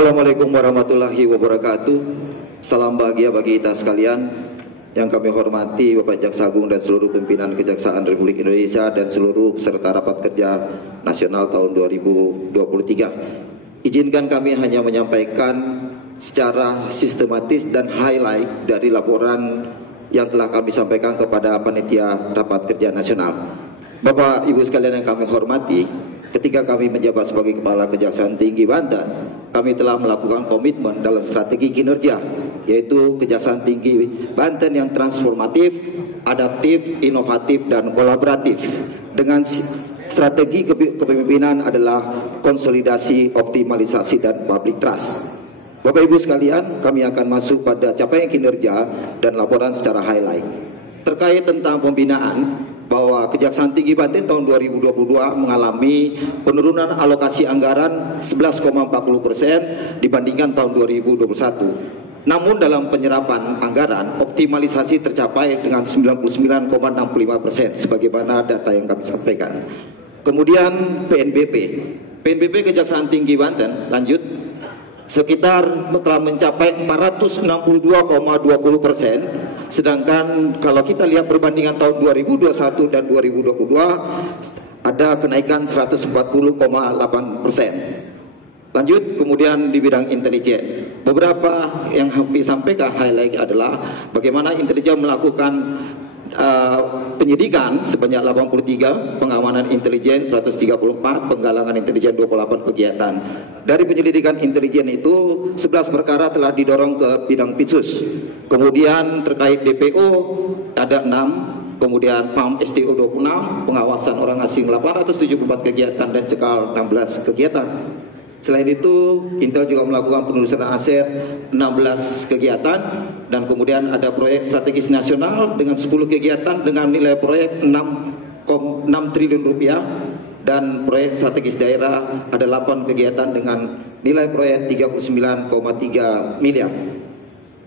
Assalamualaikum warahmatullahi wabarakatuh. Salam bahagia bagi kita sekalian. Yang kami hormati Bapak Jaksa Agung dan seluruh pimpinan Kejaksaan Republik Indonesia dan seluruh peserta rapat kerja nasional tahun 2023. Izinkan kami hanya menyampaikan secara sistematis dan highlight dari laporan yang telah kami sampaikan kepada panitia rapat kerja nasional. Bapak Ibu sekalian yang kami hormati, ketika kami menjabat sebagai Kepala Kejaksaan Tinggi Banten, kami telah melakukan komitmen dalam strategi kinerja, yaitu Kejaksaan Tinggi Banten yang transformatif, adaptif, inovatif, dan kolaboratif. Dengan strategi kepemimpinan adalah konsolidasi, optimalisasi, dan public trust. Bapak Ibu sekalian, kami akan masuk pada capaian kinerja dan laporan secara highlight. Terkait tentang pembinaan, bahwa Kejaksaan Tinggi Banten tahun 2022 mengalami penurunan alokasi anggaran 11,40% dibandingkan tahun 2021. Namun dalam penyerapan anggaran, optimalisasi tercapai dengan 99,65% sebagaimana data yang kami sampaikan. Kemudian PNBP Kejaksaan Tinggi Banten lanjut sekitar telah mencapai 462,20%. Sedangkan kalau kita lihat perbandingan tahun 2021 dan 2022 ada kenaikan 140,8%. Lanjut, kemudian di bidang intelijen, beberapa yang kami sampaikan highlight adalah bagaimana intelijen melakukan penyidikan sebanyak 83, pengamanan intelijen 134, penggalangan intelijen 28 kegiatan. Dari penyelidikan intelijen itu 11 perkara telah didorong ke bidang Pitsus. Kemudian terkait DPO ada 6, kemudian PAM STO 26, pengawasan orang asing 874 kegiatan dan cekal 16 kegiatan. Selain itu, Intel juga melakukan penelusuran aset 16 kegiatan dan kemudian ada proyek strategis nasional dengan 10 kegiatan dengan nilai proyek 6 triliun rupiah dan proyek strategis daerah ada 8 kegiatan dengan nilai proyek 39,3 miliar.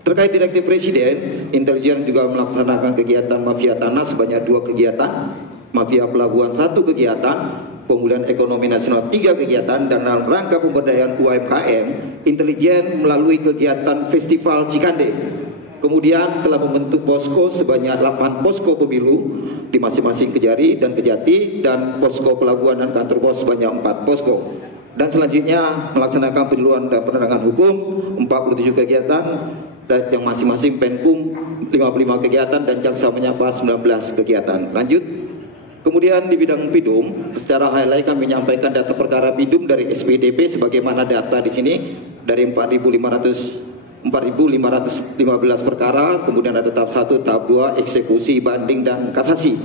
Terkait direktif Presiden, intelijen juga melaksanakan kegiatan mafia tanah sebanyak 2 kegiatan, mafia pelabuhan 1 kegiatan, pemulihan ekonomi nasional 3 kegiatan, dan dalam rangka pemberdayaan UMKM, intelijen melalui kegiatan Festival Cikande. Kemudian telah membentuk posko sebanyak 8 posko pemilu di masing-masing Kejari dan Kejati, dan posko pelabuhan dan kantor pos sebanyak 4 posko. Dan selanjutnya melaksanakan penyuluhan dan penerangan hukum 47 kegiatan, dan yang masing-masing Penkum 55 kegiatan dan jaksa menyapa 19 kegiatan. Lanjut. Kemudian di bidang PIDUM, secara highlight kami menyampaikan data perkara PIDUM dari SPDP sebagaimana data di sini dari 4.515 perkara, kemudian ada tahap 1, tahap 2, eksekusi, banding, dan kasasi.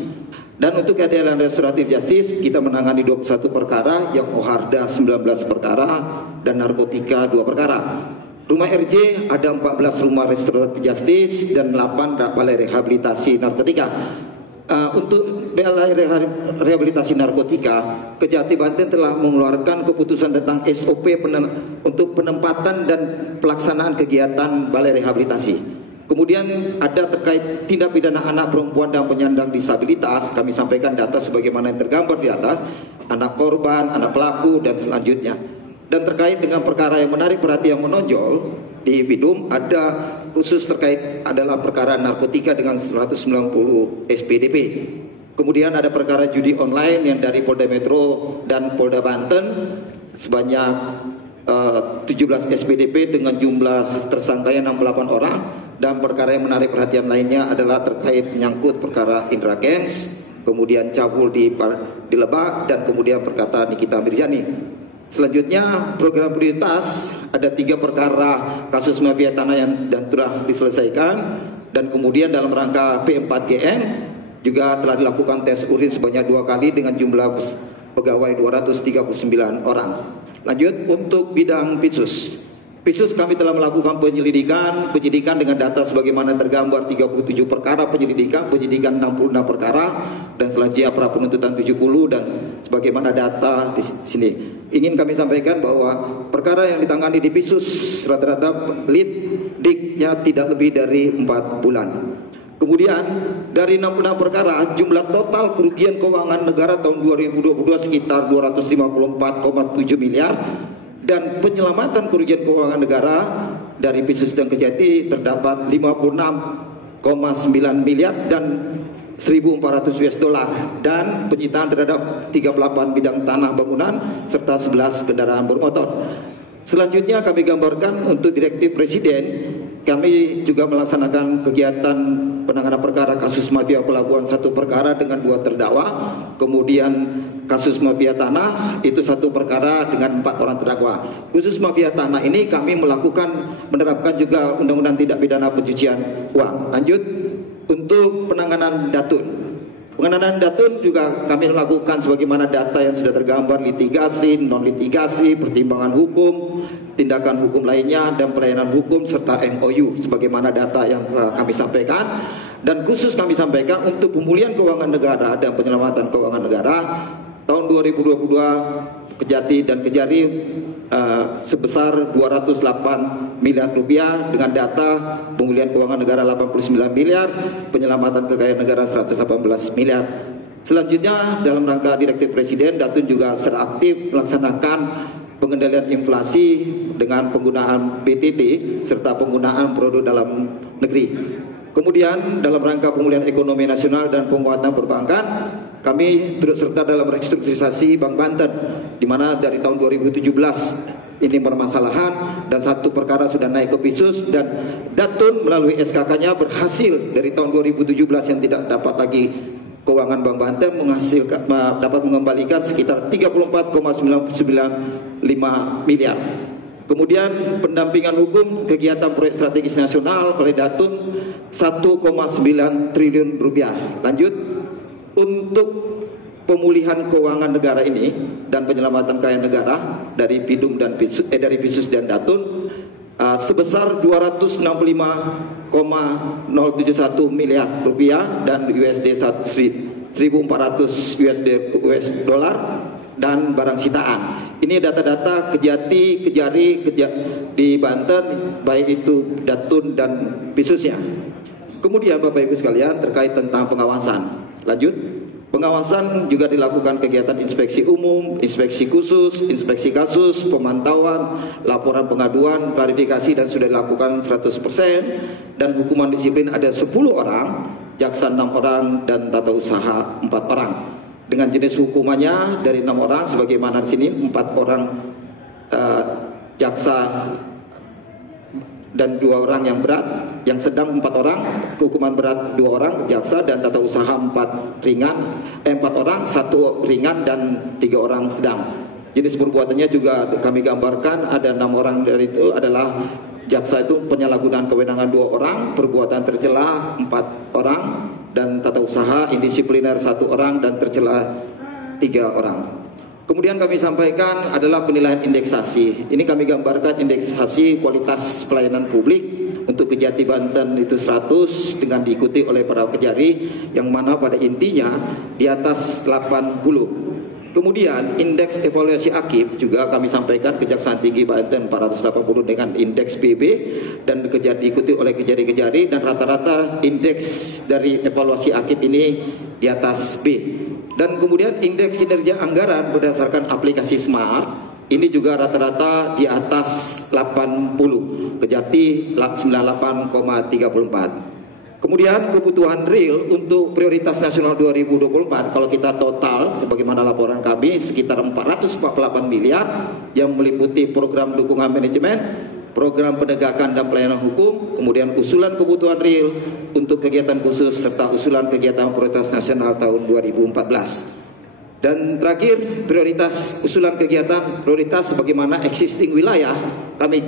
Dan untuk keadilan restoratif justice, kita menangani 21 perkara, yang OHARDA 19 perkara, dan narkotika 2 perkara. Rumah RJ ada 14 rumah restoratif justice dan 8 balai rehabilitasi narkotika. Untuk balai rehabilitasi narkotika, Kejati Banten telah mengeluarkan keputusan tentang SOP untuk penempatan dan pelaksanaan kegiatan balai rehabilitasi. Kemudian ada terkait tindak pidana anak, perempuan, dan penyandang disabilitas, kami sampaikan data sebagaimana yang tergambar di atas, anak korban, anak pelaku, dan selanjutnya. Dan terkait dengan perkara yang menarik perhatian menonjol di PIDUM, ada khusus terkait adalah perkara narkotika dengan 190 SPDP. Kemudian ada perkara judi online yang dari Polda Metro dan Polda Banten sebanyak 17 SPDP dengan jumlah tersangkanya 68 orang. Dan perkara yang menarik perhatian lainnya adalah terkait menyangkut perkara Indra Kents, kemudian cabul di Lebak, dan kemudian perkataan Nikita Mirzani. Selanjutnya program prioritas ada 3 perkara kasus mafia tanah yang telah diselesaikan, dan kemudian dalam rangka P4GN juga telah dilakukan tes urin sebanyak 2 kali dengan jumlah pegawai 239 orang. Lanjut untuk bidang Pitsus. Pitsus kami telah melakukan penyidikan dengan data sebagaimana tergambar 37 perkara penyidikan 66 perkara, dan selanjutnya pra penuntutan 70, dan sebagaimana data di sini. Ingin kami sampaikan bahwa perkara yang ditangani di Pitsus rata-rata lidiknya tidak lebih dari 4 bulan. Kemudian dari 66 perkara, jumlah total kerugian keuangan negara tahun 2022 sekitar 254,7 miliar. dan penyelamatan kerugian keuangan negara dari Pisus dan Kejati terdapat 56,9 miliar dan 1.400 US dollar, dan penyitaan terhadap 38 bidang tanah bangunan serta 11 kendaraan bermotor. Selanjutnya kami gambarkan untuk Direktif Presiden, kami juga melaksanakan kegiatan penanganan perkara kasus mafia pelabuhan 1 perkara dengan 2 terdakwa, kemudian kasus mafia tanah itu 1 perkara dengan 4 orang terdakwa. Khusus mafia tanah ini kami menerapkan juga Undang-Undang Tindak Pidana Pencucian Uang. Lanjut, untuk penanganan datun. Penanganan datun juga kami lakukan sebagaimana data yang sudah tergambar: litigasi, non litigasi, pertimbangan hukum, tindakan hukum lainnya, dan pelayanan hukum serta MOU sebagaimana data yang telah kami sampaikan. Dan khusus kami sampaikan untuk pemulihan keuangan negara dan penyelamatan keuangan negara tahun 2022 Kejati dan Kejari sebesar 208 miliar rupiah dengan data pemulihan keuangan negara 89 miliar, penyelamatan kekayaan negara 118 miliar. Selanjutnya dalam rangka Direktif Presiden, Datun juga secara aktif melaksanakan pengendalian inflasi dengan penggunaan BTT serta penggunaan produk dalam negeri. Kemudian dalam rangka pemulihan ekonomi nasional dan penguatan perbankan, kami turut serta dalam restrukturisasi Bank Banten, di mana dari tahun 2017 ini permasalahan dan 1 perkara sudah naik ke Pisus, dan Datun melalui SKK-nya berhasil dari tahun 2017 yang tidak dapat lagi keuangan Bank Banten dapat mengembalikan sekitar 34,995 miliar. Kemudian pendampingan hukum kegiatan proyek strategis nasional oleh Datun 1,9 triliun rupiah. Lanjut, untuk pemulihan keuangan negara ini dan penyelamatan kekayaan negara dari Pisus dan Datun sebesar 265,071 miliar rupiah dan USD 1.400 US dollar dan barang sitaan. Ini data-data Kejati, Kejari di Banten, baik itu Datun dan Pisusnya. Kemudian Bapak Ibu sekalian, terkait tentang pengawasan. Lanjut, pengawasan juga dilakukan kegiatan inspeksi umum, inspeksi khusus, inspeksi kasus, pemantauan, laporan pengaduan, klarifikasi, dan sudah dilakukan 100%, dan hukuman disiplin ada 10 orang, jaksa 6 orang, dan tata usaha 4 orang. Dengan jenis hukumannya dari 6 orang sebagaimana di sini, 4 orang jaksa dan 2 orang yang berat, yang sedang 4 orang, hukuman berat 2 orang jaksa, dan tata usaha 4 orang, 1 ringan dan 3 orang sedang. Jenis perbuatannya juga kami gambarkan, ada 6 orang dari itu adalah jaksa itu penyalahgunaan kewenangan 2 orang, perbuatan tercela 4 orang, dan tata usaha indisipliner 1 orang, dan tercela 3 orang. Kemudian kami sampaikan adalah penilaian indeksasi. Ini kami gambarkan indeksasi kualitas pelayanan publik untuk Kejati Banten itu 100 dengan diikuti oleh para Kejari yang mana pada intinya di atas 80. Kemudian indeks evaluasi AKIP juga kami sampaikan Kejaksaan Tinggi Banten 480 dengan indeks BB, dan diikuti oleh Kejari-Kejari, dan rata-rata indeks dari evaluasi AKIP ini di atas B. Dan kemudian indeks kinerja anggaran berdasarkan aplikasi Smart ini juga rata-rata di atas 80, Kejati 98,34. Kemudian kebutuhan real untuk prioritas nasional 2024 kalau kita total sebagaimana laporan kami sekitar 448 miliar yang meliputi program dukungan manajemen, program penegakan dan pelayanan hukum, kemudian usulan kebutuhan real untuk kegiatan khusus serta usulan kegiatan prioritas nasional tahun 2014. Dan terakhir, prioritas usulan kegiatan prioritas sebagaimana existing wilayah kami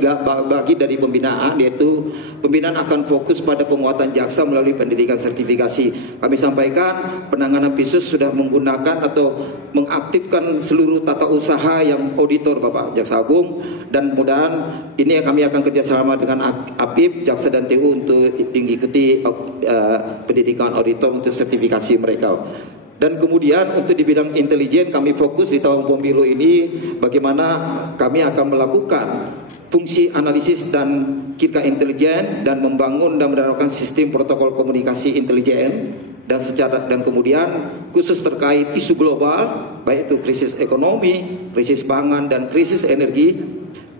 bagi dari pembinaan, yaitu pembinaan akan fokus pada penguatan jaksa melalui pendidikan sertifikasi. Kami sampaikan penanganan Pisus sudah menggunakan atau mengaktifkan seluruh tata usaha yang auditor Bapak Jaksa Agung, dan mudah-mudahan ini kami akan kerjasama dengan APIP, Jaksa dan TU untuk mengikuti pendidikan auditor untuk sertifikasi mereka. Dan kemudian untuk di bidang intelijen kami fokus di tahun pemilu ini bagaimana kami akan melakukan fungsi analisis dan kinerja intelijen dan membangun dan menerapkan sistem protokol komunikasi intelijen, dan kemudian khusus terkait isu global baik itu krisis ekonomi, krisis pangan, dan krisis energi.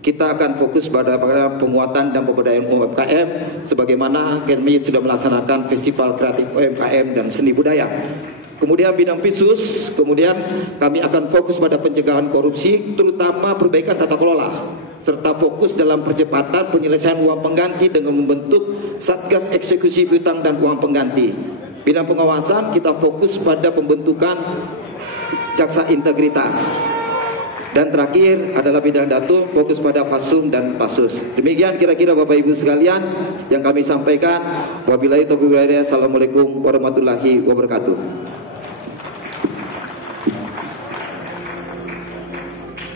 kita akan fokus pada penguatan dan pemberdayaan UMKM sebagaimana kami sudah melaksanakan Festival Kreatif UMKM dan Seni Budaya. Kemudian bidang khusus, kemudian kami akan fokus pada pencegahan korupsi, terutama perbaikan tata kelola, serta fokus dalam percepatan penyelesaian uang pengganti dengan membentuk Satgas Eksekusi Piutang dan Uang Pengganti. Bidang pengawasan kita fokus pada pembentukan jaksa integritas. Dan terakhir adalah bidang datu, fokus pada Fasum dan Pasus. Demikian kira-kira Bapak Ibu sekalian yang kami sampaikan. Wabillahi taufiq wal hidayah. Assalamualaikum warahmatullahi wabarakatuh.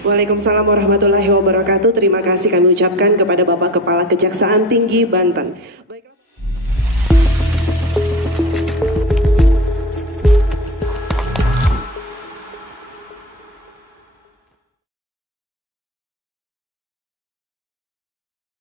Waalaikumsalam warahmatullahi wabarakatuh. Terima kasih kami ucapkan kepada Bapak Kepala Kejaksaan Tinggi Banten.